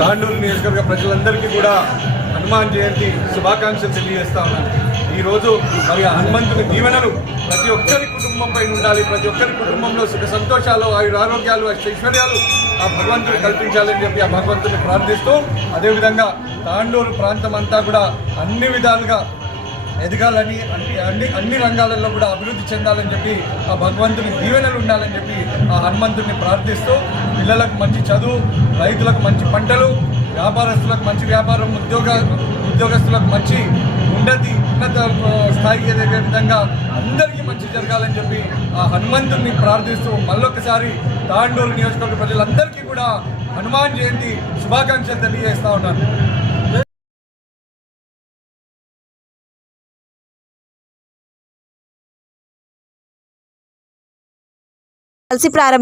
తాండూరు నియోజకవర్గ ప్రజలందరికీ కూడా హనుమాన్ జయంతి శుభాకాంక్షలు తెలియజేస్తా ఉన్నాను. ఈరోజు మరి హనుమంతుని దీవెనలు ప్రతి ఒక్కరి కుటుంబంపై ఉండాలి. ప్రతి ఒక్కరి కుటుంబంలో సుఖ సంతోషాలు ఆయుర ఆరోగ్యాలు ఐశ్వర్యాలు ఆ భగవంతుడు కల్పించాలని చెప్పి ఆ భగవంతుని ప్రార్థిస్తూ అదేవిధంగా తాండూరు ప్రాంతం అంతా కూడా అన్ని విధాలుగా ఎదగాలని అన్ని అన్ని అన్ని రంగాలలో కూడా అభివృద్ధి చెందాలని చెప్పి ఆ భగవంతుని దీవెనలు ఉండాలని చెప్పి ఆ హనుమంతుడిని ప్రార్థిస్తూ పిల్లలకు మంచి చదువు రైతులకు మంచి పంటలు వ్యాపారస్తులకు మంచి వ్యాపారం ఉద్యోగ ఉద్యోగస్తులకు మంచి ఉన్నతి ఉన్నత స్థాయికి ఎదిగే విధంగా అందరికీ మంచి జరగాలని చెప్పి ఆ హనుమంతుడిని ప్రార్థిస్తూ మళ్ళొకసారి తాండూరు నియోజకవర్గ ప్రజలందరికీ కూడా హనుమాన్ జయంతి శుభాకాంక్షలు తెలియజేస్తా ఉన్నాను. కలిసి ప్రారంభ